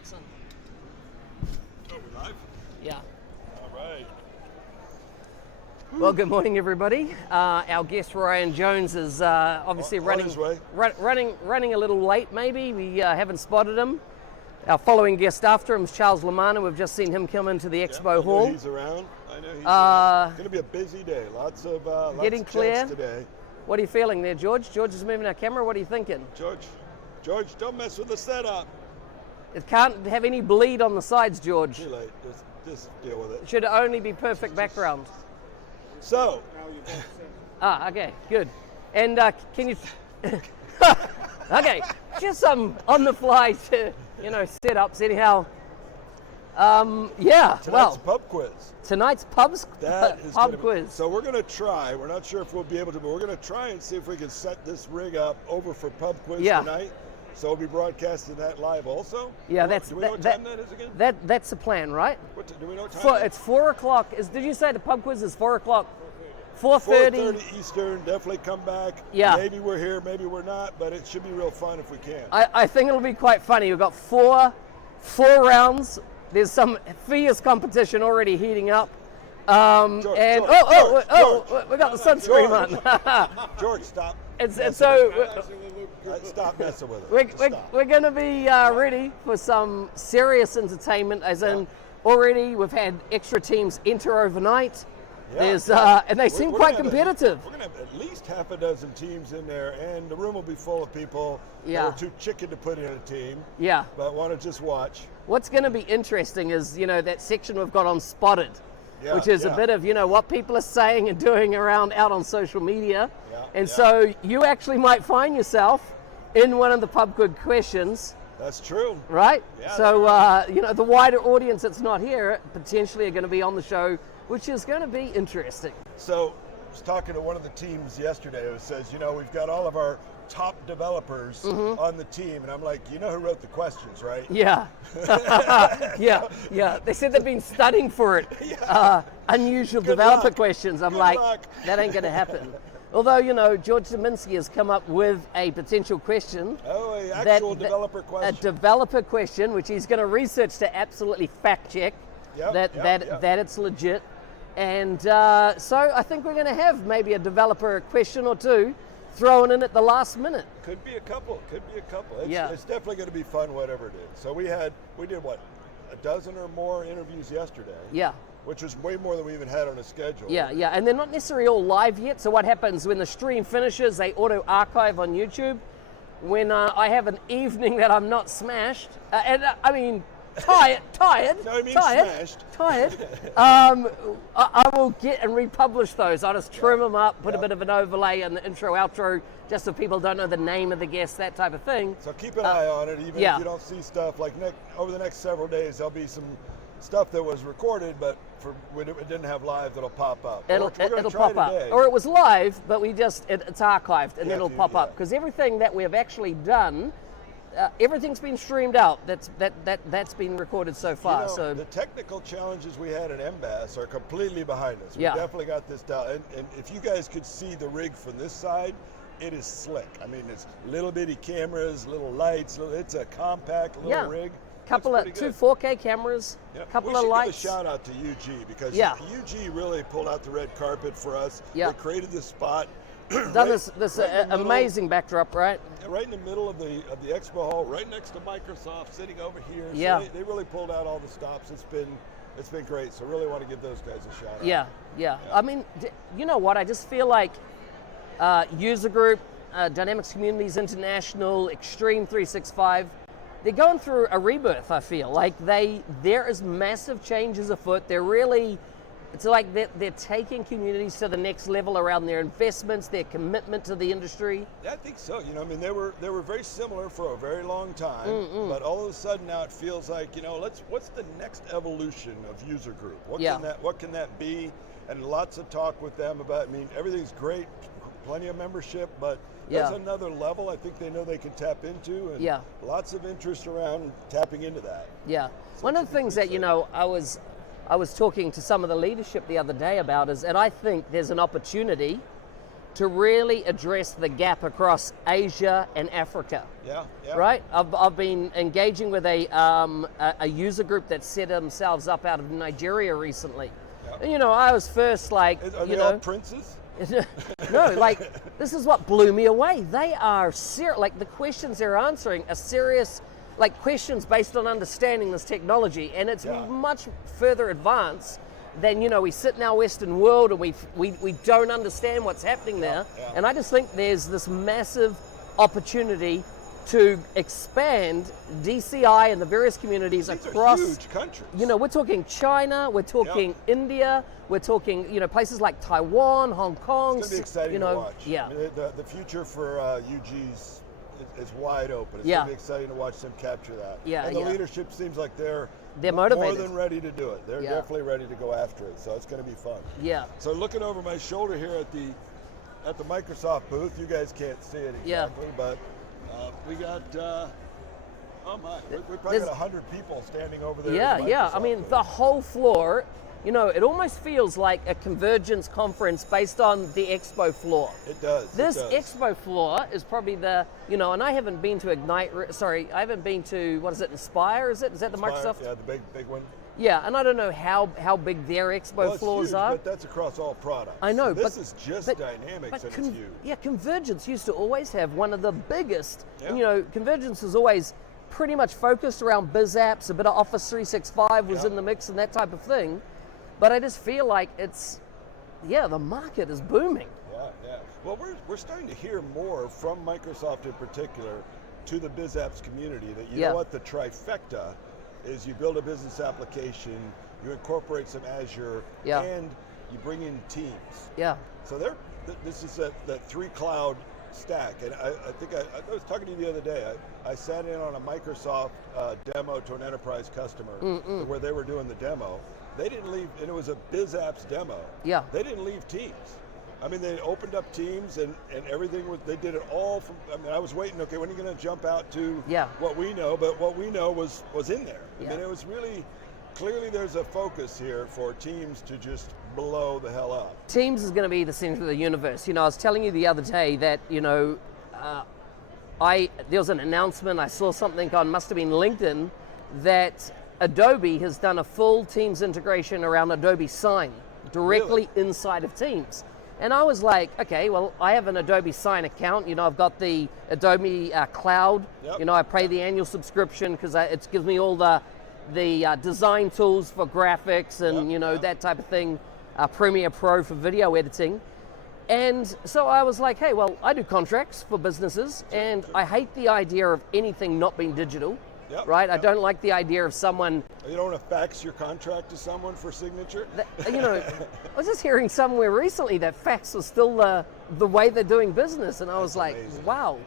Mike's on. Oh, we live? Yeah. All right. Well, good morning, everybody. Our guest Ryan Jones is obviously On his way. running a little late. Maybe we haven't spotted him. Our following guest after him is Charles Lamana. We've just seen him come into the expo hall. I know he's around. It's going to be a busy day. Lots of Getting clear. chats today. What are you feeling there, George? George is moving our camera. What are you thinking? George, don't mess with the setup. It can't have any bleed on the sides, George. Too late. Just deal with it. It should only be perfect background. So. Okay, good. And can you? Okay, just some on the fly to setups. Anyhow, Tonight's pub quiz. Tonight's pub quiz. So we're going to try. We're not sure if we'll be able to, but we're going to try and see if we can set this rig up over for pub quiz tonight. So we'll be broadcasting that live also. Yeah, do we know what time that is again? That's the plan, right? Do we know what time? It's 4 o'clock. Did you say the pub quiz is 4 o'clock? 4:30 Eastern. Definitely come back. Yeah. Maybe we're here, maybe we're not, but it should be real fun if we can. I think it'll be quite funny. We've got four rounds. There's some fierce competition already heating up. We got the sunscreen on. George, stop. Stop messing with it. We're going to be ready for some serious entertainment, as in already we've had extra teams enter overnight. And they seem quite competitive. We're going to have at least half a dozen teams in there, and the room will be full of people that are too chicken to put in a team, but want to just watch. What's going to be interesting is, that section we've got on Spotted, which is a bit of, what people are saying and doing out on social media. So you actually might find yourself in one of the pub quiz questions. That's true. Right? Yeah, so, the wider audience that's not here potentially are going to be on the show, which is going to be interesting. So I was talking to one of the teams yesterday who says, we've got all of our top developers on the team. And I'm like, you know who wrote the questions, right? Yeah. Yeah. They said they've been studying for it. Unusual developer questions. I'm like, that ain't going to happen. Although, George Dominski has come up with a potential question. Oh, an actual developer question. A developer question, which he's going to research to absolutely fact check that it's legit. And so I think we're going to have maybe a developer question or two thrown in at the last minute. Could be a couple. It's definitely going to be fun, whatever it is. So we did what, a dozen or more interviews yesterday. Yeah. Which was way more than we even had on a schedule. Yeah, and they're not necessarily all live yet. So what happens when the stream finishes, they auto archive on YouTube. When I have an evening that I'm not smashed, tired. No, I mean smashed. Tired. I will get and republish those. I'll just trim them up, put a bit of an overlay in the intro, outro, just so people don't know the name of the guest, that type of thing. So keep an eye on it, even if you don't see stuff. Like over the next several days, there'll be some stuff that was recorded, but when it didn't have live, that'll pop up. It'll pop up. Or it was live, but it's archived, and it'll pop up. Because everything that we have actually done, everything's been streamed out. That's been recorded so far. So the technical challenges we had at MBAS are completely behind us. We definitely got this down. And if you guys could see the rig from this side, it is slick. I mean, it's little bitty cameras, little lights. It's a two 4K cameras, couple of lights. We should give a shout out to UG because UG really pulled out the red carpet for us. They created this spot. Done this amazing backdrop, right? Right in the middle of the expo hall, right next to Microsoft, sitting over here. Yeah. So they really pulled out all the stops. It's been great. So really want to give those guys a shout out. Yeah. I mean, you know what? I just feel like User Group, Dynamics Communities International, Extreme 365. They're going through a rebirth, I feel. Like there is massive changes afoot. It's like they're taking communities to the next level around their investments, their commitment to the industry. Yeah, I think so. They were very similar for a very long time, but all of a sudden now it feels like, what's the next evolution of User Group? What can that be? And lots of talk with them about, everything's great, plenty of membership, but there's another level I think they know they can tap into, and lots of interest around tapping into that. Yeah. So one of the things that, I was talking to some of the leadership the other day about and I think there's an opportunity to really address the gap across Asia and Africa. Yeah. Right? I've been engaging with a user group that set themselves up out of Nigeria recently. Yeah. And, I was first like, Are they all princes? No, like, this is what blew me away. They are like, the questions they're answering are serious, like, questions based on understanding this technology, and it's much further advanced than, we sit in our Western world and we don't understand what's happening there. Yeah. And I just think there's this massive opportunity to expand DCI and the various communities across. These are huge countries. We're talking China, we're talking India, we're talking, places like Taiwan, Hong Kong. It's going to be exciting to watch. Yeah. I mean, the future for UG's is wide open. It's going to be exciting to watch them capture that. Yeah, and the leadership seems like they're motivated. More than ready to do it. They're definitely ready to go after it. So it's going to be fun. Yeah. So looking over my shoulder here at the Microsoft booth, you guys can't see it exactly, but we got. We probably got 100 people standing over there. Yeah. I mean, the whole floor. It almost feels like a convergence conference based on the expo floor. It does. This expo floor is probably the, and I haven't been to Ignite, I haven't been to, what is it, Inspire, is that the Inspire, Microsoft? Yeah, the big one. Yeah, and I don't know how big their expo floors huge, are. But that's across all products. I know, this is just Dynamics and it's huge. Yeah, Convergence used to always have one of the biggest, and, Convergence is always pretty much focused around biz apps, a bit of Office 365 was in the mix and that type of thing. But I just feel like the market is booming. Yeah. Well, we're starting to hear more from Microsoft in particular to the biz apps community that you know what the trifecta is: you build a business application, you incorporate some Azure, and you bring in Teams. Yeah. So this is that 3-cloud stack, and I think I was talking to you the other day. I sat in on a Microsoft demo to an enterprise customer where they were doing the demo. They didn't leave, and it was a biz apps demo. Yeah. They didn't leave Teams. I mean, they opened up Teams and everything. They did it all from. I mean, I was waiting. Okay, when are you going to jump out to what we know? But what we know was in there. I mean, it was really clearly there's a focus here for Teams to just blow the hell up. Teams is going to be the center of the universe. I was telling you the other day that there was an announcement. I saw something on must have been LinkedIn that Adobe has done a full Teams integration around Adobe Sign directly inside of Teams. And I was like, okay, well, I have an Adobe Sign account. I've got the Adobe Cloud. I pay the annual subscription because it gives me all the design tools for graphics and, that type of thing, Premiere Pro for video editing. And so I was like, hey, well, I do contracts for businesses, and I hate the idea of anything not being digital. Right? I don't like the idea of someone. You don't want to fax your contract to someone for signature? I was just hearing somewhere recently that fax was still the way they're doing business. And I was like, amazing. Wow.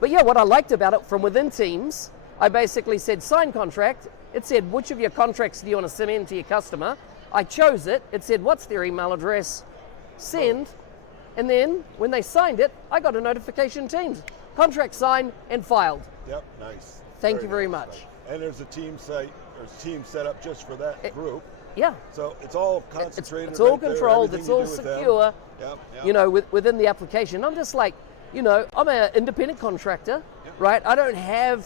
But what I liked about it from within Teams, I basically said sign contract. It said, which of your contracts do you want to send in to your customer? I chose it. It said, what's their email address? Send. And then when they signed it, I got a notification Teams. Contract signed and filed. Yep, nice. Thank you very much. And there's a team site, there's a team set up just for that group. Yeah. So it's all concentrated. It's all controlled. It's all secure. Within the application. I'm just like, I'm an independent contractor, right? I don't have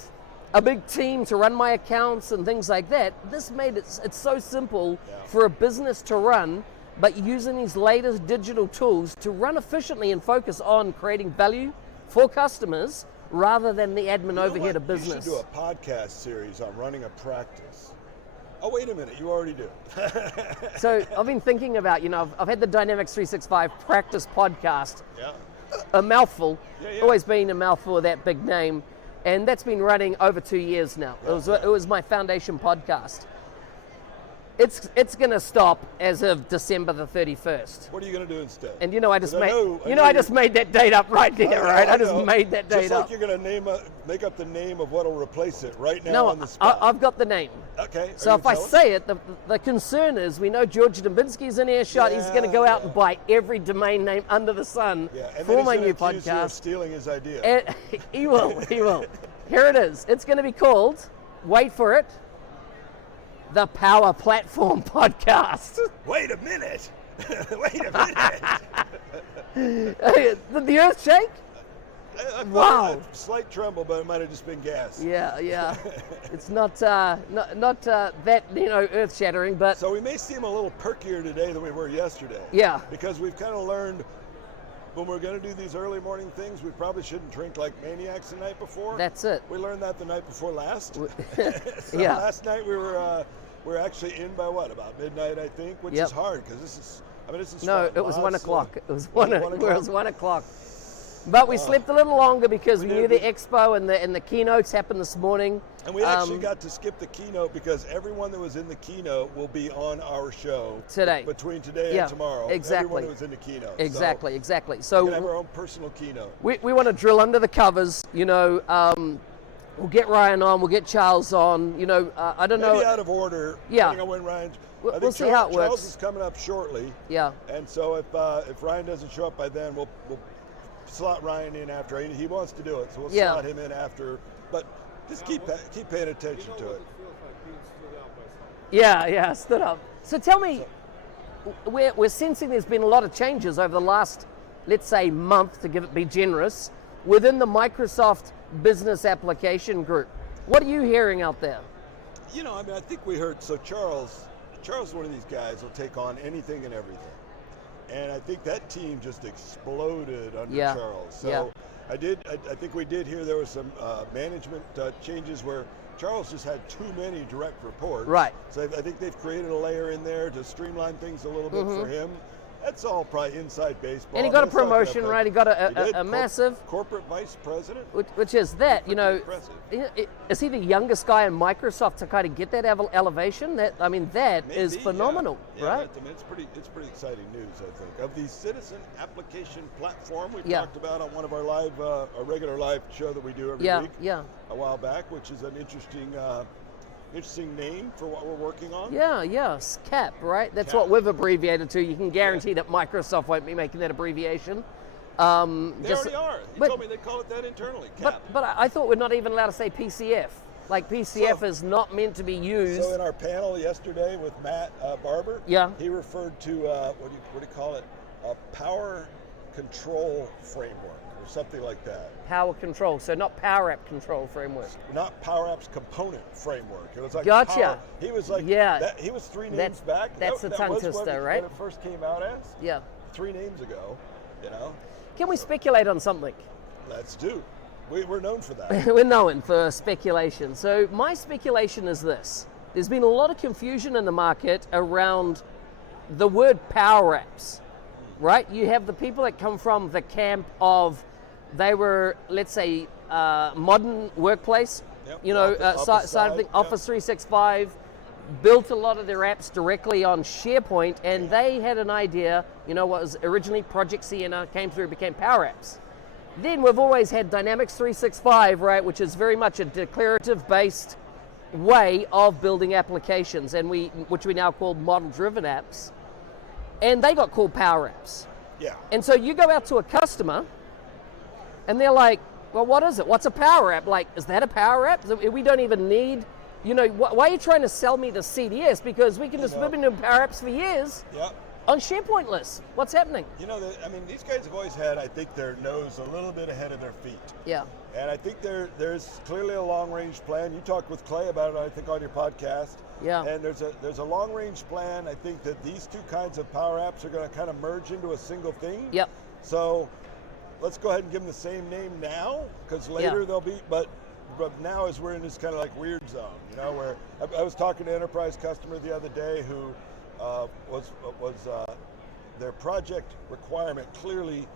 a big team to run my accounts and things like that. This made it's so simple for a business to run, but using these latest digital tools to run efficiently and focus on creating value for customers, rather than the admin overhead of business. You should do a podcast series on running a practice. Oh, wait a minute, you already do. So I've been thinking about, I've had the Dynamics 365 practice podcast. Yeah. A mouthful. Always been a mouthful of that big name. And that's been running over 2 years now. It was my foundation podcast. It's going to stop as of December the 31st. What are you going to do instead? And I just made that date up right there, right? I just made that date up. Just like you're going to make up the name of what'll replace it right now on the spot. I've got the name. Okay. So if I say it, the concern is we know George Dubinsky's in earshot. He's going to go out and buy every domain name under the sun for my new podcast. You of stealing his idea. And he will. Here it is. It's going to be called, wait for it, the Power Platform Podcast. Wait a minute. Did the earth shake? I felt Wow. a slight tremble, but it might have just been gas. Yeah. It's not that earth shattering, but So we may seem a little perkier today than we were yesterday. Yeah. Because we've kind of learned when we're going to do these early morning things, we probably shouldn't drink like maniacs the night before. That's it. We learned that the night before last. So Yeah. last night we were actually in by about midnight, I think, which Yep. is hard because this is No, fun. it was 1 Lots o'clock. of- It was Was it 1 1 o'clock. It was o'clock? 1 o'clock. But we slept a little longer because we We knew did. the expo and the keynotes happened this morning. And we actually got to skip the keynote because everyone that was in the keynote will be on our show Today. between today Yeah, and tomorrow. exactly. Everyone that was in the keynote. Exactly. So we So can have our own personal keynote. we want to drill under the covers. We'll get Ryan on. We'll get Charles on. I don't Maybe know. out of order, Yeah. depending on when Ryan's. We'll I think see how it Charles works. is coming up shortly, Yeah. and so if Ryan doesn't show up by then, we'll slot Ryan in after. He wants to do it, so we'll Yeah. slot him in after. But just keep paying attention to it. Yeah, stood up. So tell me, we're sensing there's been a lot of changes over the last, let's say, month, to be generous, within the Microsoft Business Application Group. What are you hearing out there? I think we heard. So Charles, one of these guys, will take on anything and everything, and I think that team just exploded under Yeah. Charles. So Yeah. I think we did hear there was some management changes where Charles just had too many direct reports. Right. So I think they've created a layer in there to streamline things a little bit for him. That's all probably inside baseball. And he got a That's not gonna promotion, affect- right? He got He did. a massive, corporate vice president. which is that, Impressive. is he the youngest guy in Microsoft to kind of get that elevation? That is Maybe, phenomenal, yeah. right? It's pretty exciting news, I think. Of the citizen application platform we Yeah. talked about on one of our live, a regular live show that we do every week Yeah. a while back, which is an interesting name for what we're working on. Yeah, CAP, right? That's CAP. what we've abbreviated to. You can guarantee that Microsoft won't be making that abbreviation. They already are. He but- told me they call it that internally, CAP. But I thought we're not even allowed to say PCF. Like PCF So- is not meant to be used. So in our panel yesterday with Matt Barber, Yeah. he referred to what do you call it? A power control framework or something like that. Power control, so not Power App control framework. Not PowerApps component framework. It was like Gotcha. Power. He was like, Yeah. he was three names That's- back. that's the tongue was what twister, it, right? What it first came out as. Yeah. 3 names ago. Can we speculate on something? Let's do. We're known for that. We're known for speculation. So my speculation is this. There's been a lot of confusion in the market around the word Power Apps, right? You have the people that come from the camp of, they were, let's say, modern workplace, Yep. Office side of things, side, Office 365, built a lot of their apps directly on SharePoint, and they had an idea, what was originally Project Sienna, came through, became Power Apps. Then we've always had Dynamics 365, right, which is very much a declarative-based way of building applications, and which we now call model-driven apps, and they got called Power Apps. Yeah. And so you go out to a customer, and they're like, well, what is it? What's a Power App? Like, is that a Power App? We don't even need, why are you trying to sell me the CDS? Because we can just live in Power Apps for years Yep. on SharePoint lists. What's happening? These guys have always had, I think, their nose a little bit ahead of their feet. Yeah. And I think there's clearly a long-range plan. You talked with Clay about it, I think, on your podcast. Yeah. And there's a long-range plan. I think that these two kinds of Power Apps are going to kind of merge into a single thing. Yep. So let's go ahead and give them the same name now, because later they'll be, but now as we're in this kind of like weird zone, where I was talking to an enterprise customer the other day who was their project requirement clearly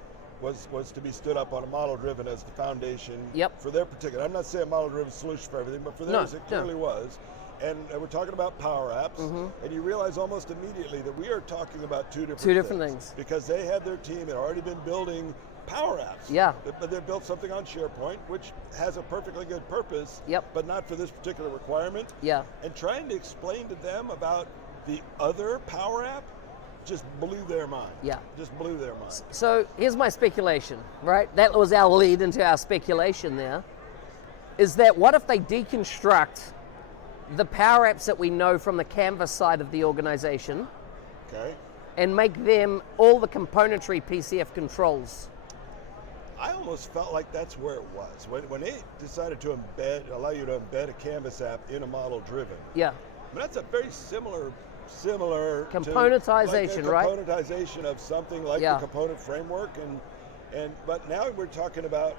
was to be stood up on a model-driven as the foundation for their particular. I'm not saying model-driven solution for everything, but for theirs it clearly was. And we're talking about Power Apps, and you realize almost immediately that we are talking about two different things. Because they had their team had already been building Power Apps. Yeah. But they built something on SharePoint, which has a perfectly good purpose, but not for this particular requirement. Yeah. And trying to explain to them about the other Power App just blew their mind. Yeah. Just blew their mind. So here's my speculation, right? That was our lead into our speculation there, is that what if they deconstruct the Power Apps that we know from the Canvas side of the organization, Okay. and make them all the componentry PCF controls? I almost felt like that's where it was. When they decided to allow you to embed a Canvas app in a model driven. Yeah. I mean, that's a very similar componentization, to like right? Componentization of something like the component framework, but now we're talking about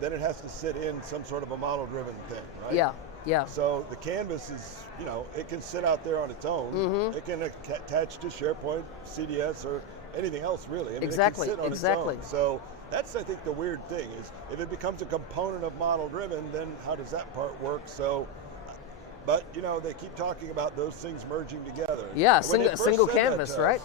then it has to sit in some sort of a model driven thing, right? Yeah. Yeah. So the Canvas is, it can sit out there on its own. Mm-hmm. It can attach to SharePoint, CDS, or anything else really. I mean, Exactly. It can sit on Exactly. its own. So that's, I think, the weird thing is if it becomes a component of model driven, then how does that part work? So, but they keep talking about those things merging together. Yeah, When they first single said that canvas, to right? us,